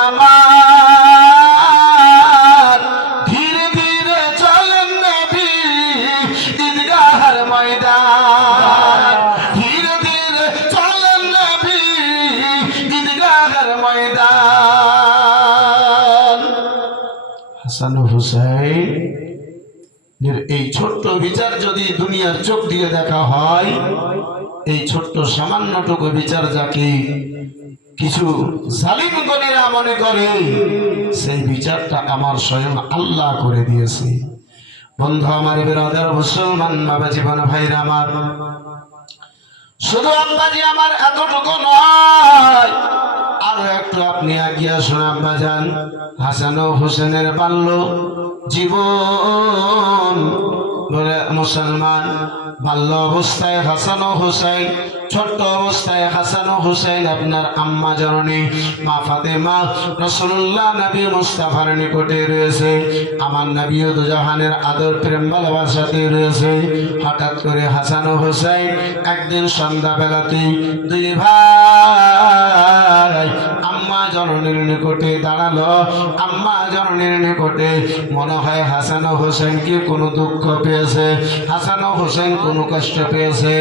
আমার ধীরে ধীরে চলেন নবী ঈদগাহের ময়দান ধীরে ধীরে চলেন নবী ঈদগাহের ময়দান হাসান ও হুসাইন এই ছোট্ট বিচার যদি দুনিয়ার চোখ দিয়ে দেখা হয় এই ছোট্ট সামান্যটুকু বিচার যাকে কিছু জালিম গণেরা মনে করে সেই বিচারটা আমার স্বয়ং আল্লাহ করে দিয়েছে বন্ধু আমার বিরাদার মুসলমান বাবা জীবন ভাইরা আমার শুধু আব্বাজি আমার এতটুকু নয় আরো একটু আপনি আগিয়ে আসুন আব্বাজান হাসান ও হোসেনের বাল্য জীবন বলে মুসলমান বাল্য অবস্থায় হাসান ও হুসাইন ছোট্ট অবস্থায় হাসান ও হুসাইন আপনার আম্মা জননী মা ফাতেমা রাসূলুল্লাহ নবী মুস্তাফার নিকটে রয়েছে আমার নবী ও দুজাহানের আদর প্রেম ভালোবাসাতে রয়েছে হঠাৎ করে হাসান ও হুসাইন একদিন সন্ধ্যাবেলাতে দুই ভাই আম্মা জননীর নিকটে দাঁড়ালো আম্মা জননীর নিকটে মনে হয় হাসান ও হুসাইন কি কোনো দুঃখ পেয়েছে হাসান ও হুসাইন কোনো কষ্ট পেয়েছে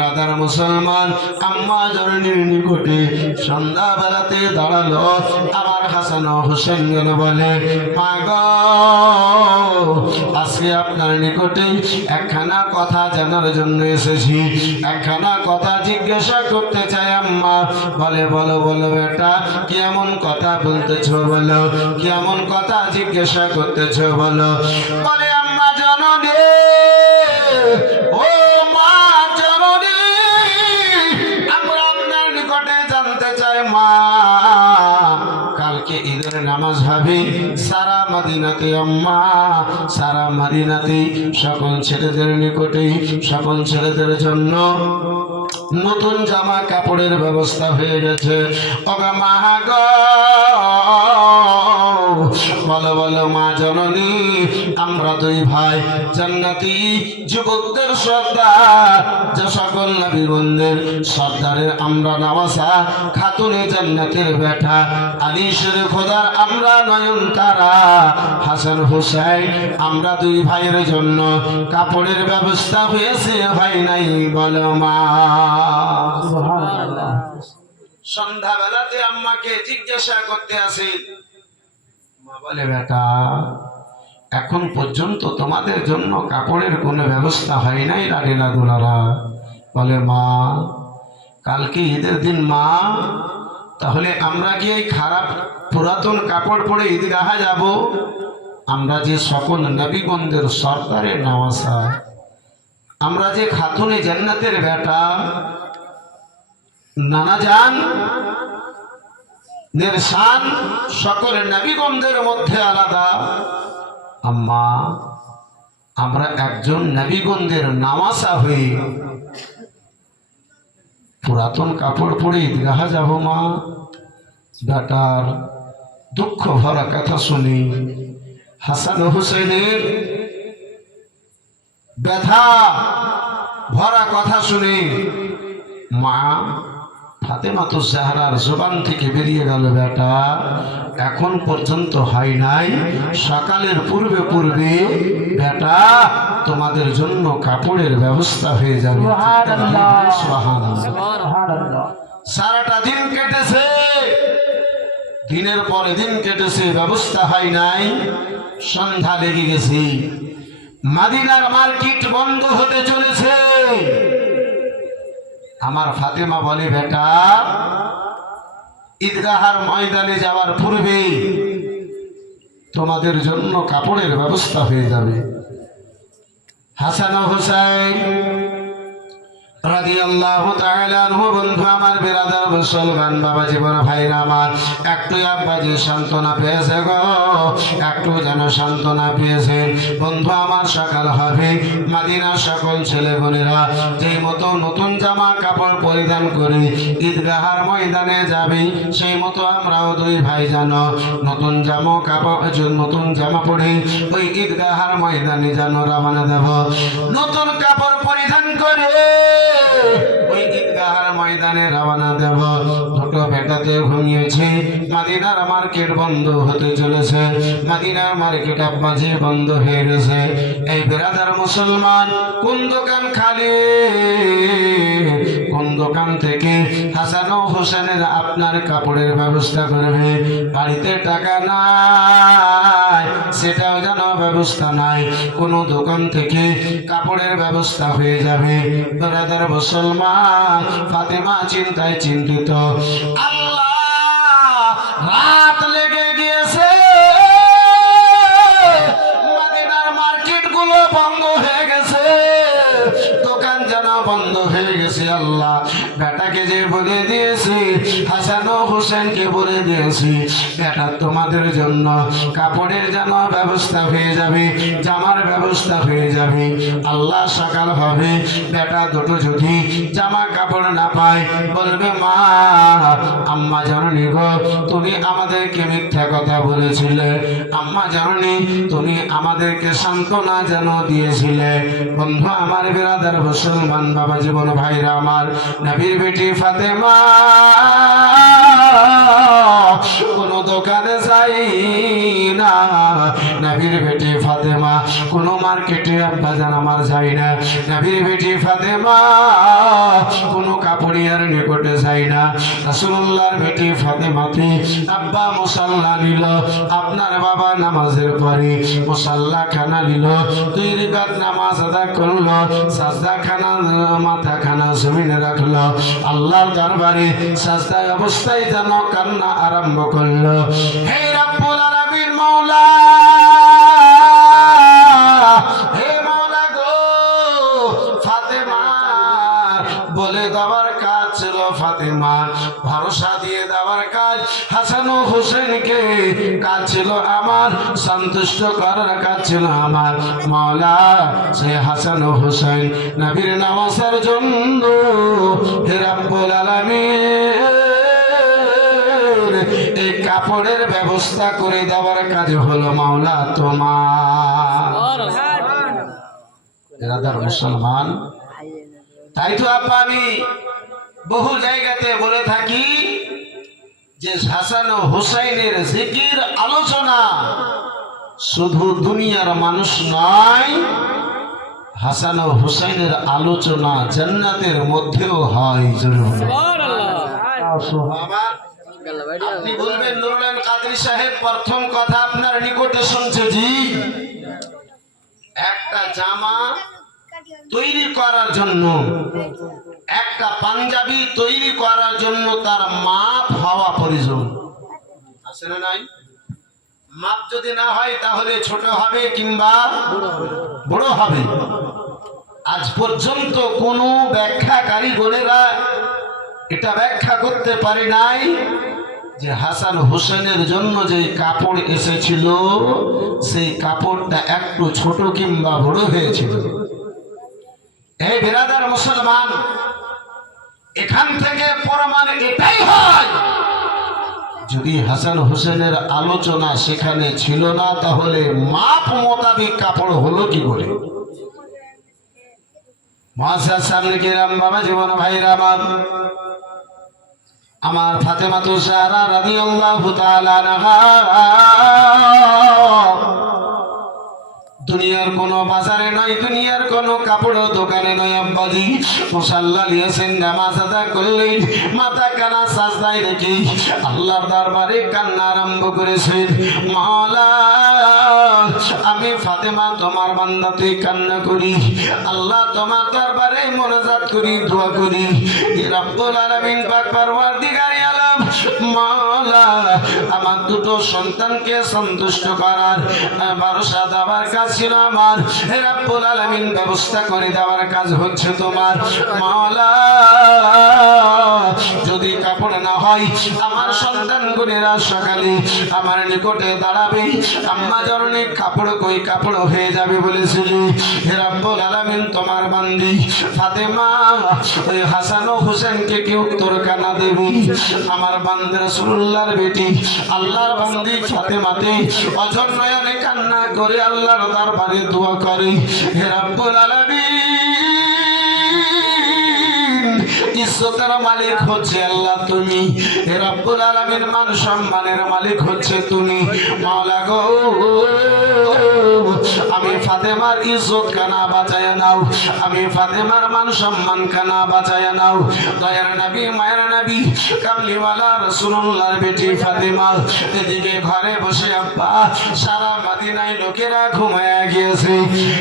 রাধার মুসলমান আম্মা জননীর নিকটে সন্ধ্যাবেলাতে দাঁড়ালো আমার হাসান ও হুসাইন গেল বলে মা গো আজকে আপনার নিকটে একখানা কথা জানার জন্য এসেছি একখানা কথা জিজ্ঞাসা করতে চাই আম্মা বলে বলো বলো বেটা কি এমন কথা বলতেছো বলো কি এমন কথা জিজ্ঞাসা করতেছো বলো বলে আম্মা জননী ও মা জননী আমরা আপনার নিকটে জানতে চাই মা কালকে ঈদের নামাজ হবে সারা মদিনাতে আম্মা সারা মদিনাতে সকল ছেলেদের নিকটে সকল ছেলেদের জন্য নতুন জামা কাপড়ের ব্যবস্থা হয়ে গেছে ওগো মা গো বলো বলো মা জননী আমরা দুই ভাই জান্নাতি যুবকদের সর্দার যে সকল নবী বন্ধের সর্দারের আমরা নওয়াসা খাতুনে জান্নাতের বেটা আলিশের খোদা আমরা নয়নতারা হাসান হুসাইন আমরা দুই ভাইয়ের জন্য কাপড়ের ব্যবস্থা হয়েছে ভাই নাই বলো মা সন্ধ্যাবেলাতে আম্মাকে জিজ্ঞাসা করতে আসি মা বলে বেটা এখন পর্যন্ত তোমাদের জন্য কাপড়ের কোনো ব্যবস্থা হয় নাই রাডিলা দুলারা বলে মা কালকে ঈদের দিন মা তাহলে আমরা কি এই খারাপ পুরাতন কাপড় পরে ঈদগাহে যাব আমরা যে সকল নবীগণদের সর্দারের নওয়াসা আমরা যে খাতুনে জান্নাতের বেটা নানা জান নির্শান সকল নবীগণদের মধ্যে আলাদা আম্মা আমরা একজন নবীগণদের নওয়াসা হয়ে পুরাতন কাপড় পরে ঈদগাহে যাব মা বেটার দুঃখ ভরা কথা শুনি হাসান ও হুসাইনের ব্যথা ভরা কথা শুনে মা ফাতেমাতু জাহরার জবান থেকে বেরিয়ে গেল বেটা এখন পর্যন্ত হয় নাই সকালের পূর্বে পূর্বে বেটা তোমাদের জন্য কাপড়ের ব্যবস্থা হয়ে যাবে সারাটা দিন কেটেছে দিনের পরে দিন কেটেছে ব্যবস্থা হয় নাই সন্ধ্যা লেগে গেছে মদিনার মার্কেট বন্ধ হতে চলেছে আমার ফাতেমা বলে বেটা ঈদগাহার ময়দানে যাওয়ার পূর্বে তোমাদের জন্য কাপড়ের ব্যবস্থা হয়ে যাবে হাসান ও হুসাইন রাদিয়াল্লাহু তাআলা আনহু বন্ধু আমার বিরাদার মুসলমান বাবা জীবন ভাইরা আমার একটু আব্বাজি সান্ত্বনা পেয়েছে গো একটু যেন সান্ত্বনা পেয়েছে বন্ধু আমার সকাল হবে মদিনার সকল ছেলে বোনেরা যেই মতো নতুন জামা কাপড় পরিধান করে ঈদগাহার ময়দানে যাবে সেই মতো আমরাও দুই ভাই জানো নতুন জামা কাপড় নতুন জামা পরে ওই ঈদগাহার ময়দানে জানো রওনা দেব নতুন কাপড় পরিধান করে ওই ঈদগাহার ময়দানে রওনা দেব ছোট বেটাতে ঘুমিয়েছে, মদিনার মার্কেট বন্ধ হতে চলেছে, মদিনার মার্কেট আব্বাজি বন্ধ হয়ে গেছে। এই বেরাদার মুসলমান, কোন দোকান খালি, কোন দোকান থেকে হাসান ও হোসেনের আপনার কাপড়ের ব্যবস্থা করবে? বাড়িতে টাকা নাই, সেটাও যেন ব্যবস্থা নাই, কোন দোকান থেকে কাপড়ের ব্যবস্থা হয়ে যাবে। বেরাদার মুসলমান, ফাতেমা চিন্তায় চিন্তিত। আল্লাহ, রাত লেগে গিয়েছে, মদিনার মার্কেট গুলো বন্ধ হয়ে গেছে, দোকান জানা বন্ধ হয়ে গেছে। আল্লাহ, বেটাকে যে বলে দিয়েছি, হাসান ও হোসেনকে বলে দিয়েছি, বেটা তোমাদের জন্য কাপড়ের যেন ব্যবস্থা হয়ে যাবে, জামার ব্যবস্থা হয়ে যাবে। আল্লাহ, সকাল হবে, বেটা দুটো যদি জামা কাপড় না পায়, বলবে মা, আম্মা জননী গো, তুমি আমাদেরকে মিথ্যা কথা বলেছিলে, আম্মা জননী তুমি আমাদেরকে সান্ত্বনা যেন দিয়েছিলে। বন্ধু আমার, বিরাদার মুসলমান বাবা জীবন ভাইরা আমার, নবীর বেটি ফাতেমা কোন দোকানে যাই না, নবীর বেটি ফাতেমা কোন মার্কেটে আব্বা জান আমার যাই না, নবীর বেটি ফাতেমা কোন কাপড়িয়ার নিকটে যাই না। রাসূলুল্লাহর বেটি ফাতেমাকে আব্বা মুসাল্লা নিল, আপনার বাবা নামাজের পরে মুসাল্লা খানা নিল, 2 রাকাত নামাজ আদা করলো, সাজদা খানা মাথা খানা জমিনে রাখলো, আল্লাহর দরবারে সাজদা অবস্থায় যেন কান্না আরম্ভ করলো। হে রব্বুল আলামিন, মাওলা, হে মাওলা গো, ফাতেমা বলে দেওয়ার কাজ ছিল, ফাতেমা ভরসা দিয়ে দেওয়ার কাজ, হাসান ও হোসেনকে কাজ ছিল আমার, সন্তুষ্ট করার কাজ ছিল আমার। মাওলা, সে হাসান ও হোসেন নবীর নামাজের জন্য হে রব্বুল আলামিন এই কাপড়ের ব্যবস্থা করে দেওয়ার কাজ হলো মাওলা তোমার। বেরাদার মুসলমান, তাই তো আপা আমি বহু জায়গাতে বলে থাকি যে হাসান ও হুসাইনের জিকির আলোচনা শুধু দুনিয়ার মানুষ নয়, হাসান ও হুসাইনের আলোচনা জান্নাতের মধ্যেও হয়। আপনি বলবেন নুরুল কাদরী সাহেব, প্রথম কথা আপনার নিকটে শুনছে জি, একটা জামা তৈরি করার জন্য, একটা পাঞ্জাবি তৈরি করার জন্য তার মাপ হওয়া প্রয়োজন, আছে না নাই? মাপ যদি না হয় তাহলে ছোট হবে কিংবা বড় হবে। আজ পর্যন্ত কোনো ব্যাখ্যাকারী বোনেরা এটা ব্যাখ্যা করতে পারে নাই যে হাসান হোসেনের জন্য যে কাপড় এসেছিল সেই কাপড়টা একটু ছোট কিংবা বড় হয়েছিল। এই বিরাদার মুসলমান, এখান থেকে প্রমাণ এটাই হয়, যদি হাসান হোসেনের আলোচনা সেখানে ছিল না তাহলে মাপ মোতাবিক কাপড় হলো কি করে? মুআজ্জাজ সামনে কিরাম বাবা জীবন ভাইরা আমার ফাতেমাতু জাহরা রাদিয়াল্লাহু তাআলা আনহা দুনিয়ার কোন বাজারে নয়, দুনিয়ার কোন কাপড় দোকানে নয়, আব্বাজি মুসাল্লা নিয়েছেন, নামাজ আদা করলেন, মাথা কানা সাজদায় রেখে আল্লাহর দরবারে কান্না আরম্ভ করেছেন। মাওলা, আমি ফাতেমা তোমার বান্দাতে কান্না করি, আল্লাহ তোমার দরবারে মোনাজাত করি, দোয়া করি, রব্বুল আলামিন পাক পরওয়ারদিগারে আলম, মাওলা আমার দুটো সন্তানকে সন্তুষ্ট করার ভরসা দেওয়ার কাজ ছিল আমার, রব্বুল আলামিন ব্যবস্থা করে দেওয়ার কাজ হচ্ছে তোমার। মাওলা, যদি কাপড় না হয় আমার সন্তানগুলোরা সকালে আমার নিকটে দাঁড়াবে, আম্মা জননী কাপড় কই কাপড় হয়ে যাবে বলেছিলি, হে রব্বুল আলামিন তোমার বান্দি ফাতেমা ওই হাসান ও হোসেনকে কি উত্তর কানা দেবে? আমার বান্দা রাসূলুল্লাহর বেটি আল্লাহর বান্দি ফাতেমাতে অঝর নয়নে কান্না করে আল্লাহর দরবারে দোয়া করে, হে রব্বুল আলামিন ইজ্জতের মালিক হচ্ছে আল্লাহ তুমি, এ রব্বুল আলামিন মান সম্মানের মালিক হচ্ছে তুমি। মাওলা গো, আমি ফাতেমার ইজ্জত কানা বাঁচায়া নাও, আমি ফাতেমার মান সম্মান কানা বাঁচায়া নাও। দয়ার নবী, মায়ের নবী, কামলিওয়ালা রাসূলুল্লাহর বেটি ফাতেমা এদিকে ঘরে বসে আব্বা, সারা মদিনায় লোকেরা ঘুমায়া গিয়েছে,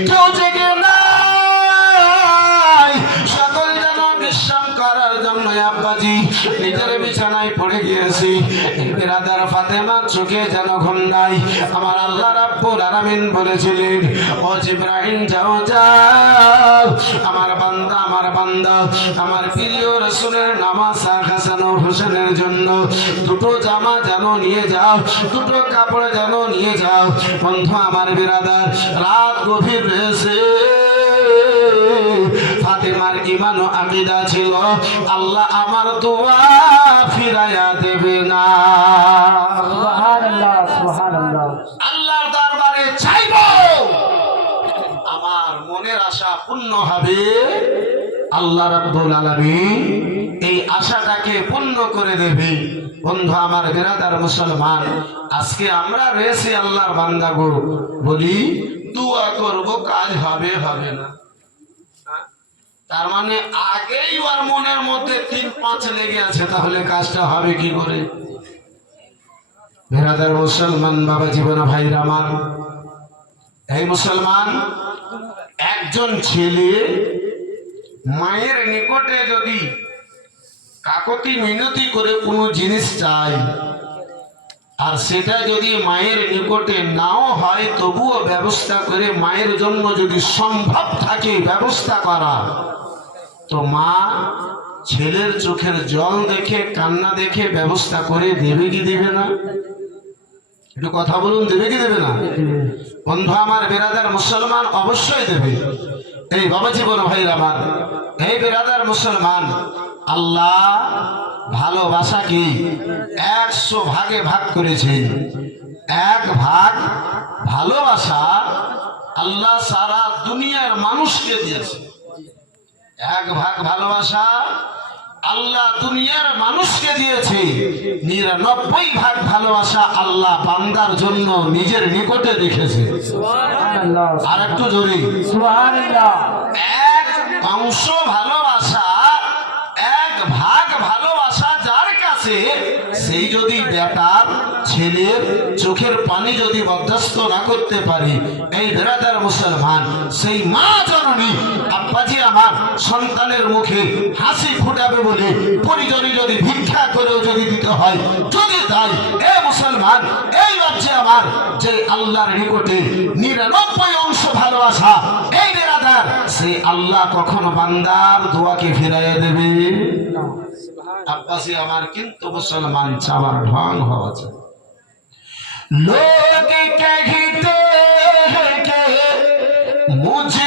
কেউ জেগে নাই, সকল যেন বিশ্রাম করার জন্য আব্বাজি নিজের বিছানায় পড়ে গিয়েছি। বিরাদার ফাতেমার চোখে যেন ঘুম নাই। আমার আল্লাহ রাব্বুল আলামিন বলেছিলেন, ও জিবরাইল যাও যাও, আমার বান্দা আমার প্রিয় রাসূলের নামাজ হাসান ও হোসেনের জন্য দুটো জামা যেন নিয়ে যাও, দুটো কাপড় যেন নিয়ে যাও। বন্ধু আমার বিরাদার, রাত গভীর হয়েছে, ফাতেমার ঈমান ও আকীদা ছিল আল্লাহ আমার দোয়া ফিরাইয়া দেবে না। সুবহানাল্লাহ, সুবহানাল্লাহ। আল্লাহর দরবারে চাইবো, আমার মনের আশা পূর্ণ হবে, আল্লাহ রাব্বুল আলামিন এই আশাটাকে পূর্ণ করে দেবে। বন্ধু আমার বিরাদার মুসলমান, আজকে আমরা রয়েছি আল্লাহর বান্দা গো, বলি দোয়া করব, কাজ হবে হবে না, তার মানে আগেই ওর মনের মধ্যে ৩-৫ লেগে আছে, তাহলে কাজটা হবে কি করে? বিরাদার মুসলমান বাবা জীবন ভাইরা আমার, এই মুসলমান, একজন ছেলে মায়ের নিকটে যদি কাকতি মিনতি করে কোনো জিনিস চায়, আর সেটা যদি মায়ের নিকটে নাও হয়, তবুও ব্যবস্থা করে মায়ের জন্য যদি সম্ভব থাকে ব্যবস্থা করা, তো মা ছেলের চোখের জল দেখে, কান্না দেখে ব্যবস্থা করে দেবে কি দেবে না? একটু কথা বলুন, দেবে কি দেবে না? বন্ধু আমার বিরাদার মুসলমান, অবশ্যই দেবে। এই বাবা জীবন ভাইরা আমার, এই বিরাদার মুসলমান, আল্লাহ ভালোবাসাকে 100 ভাগে ভাগ করেছেন। এক ভাগ ভালোবাসা আল্লাহ সারা দুনিয়ার মানুষকে দিয়েছে। এক ভাগ ভালোবাসা আল্লাহ দুনিয়ার মানুষকে দিয়েছে। 99 ভাগ ভালোবাসা আল্লাহ বান্দার জন্য নিজের নিকটে রেখেছে। সুবহানাল্লাহ, আর একটু জোরে সুবহানাল্লাহ। এক অংশ ভালোবাসা, এক ভাগ ভালোবাসা যার কাছে, সেই যদি বেটার ছেলের চোখের পানি যদি বরদাস্ত না করতে পারে, এই বিরাদার মুসলমান, সেই মা জননী আব্বাজি আমার সন্তানের মুখে হাসি ফুটাবে বলে পরিজনে যদি ভিক্ষা করেও যদি দিতে হয়, যদি তাই এ মুসলমান, এই বাচ্চা আমার, যে আল্লাহর নিকটে 99 অংশ ভালোবাসা, এই বিরাদার, সেই আল্লাহ কখনো বান্দার দোয়াকে ফিরাইয়া দেবে আব্বাসি আমার। কিন্তু মুসলমান চাওয়ার ঢং হওয়া চাই। লোক কহিতে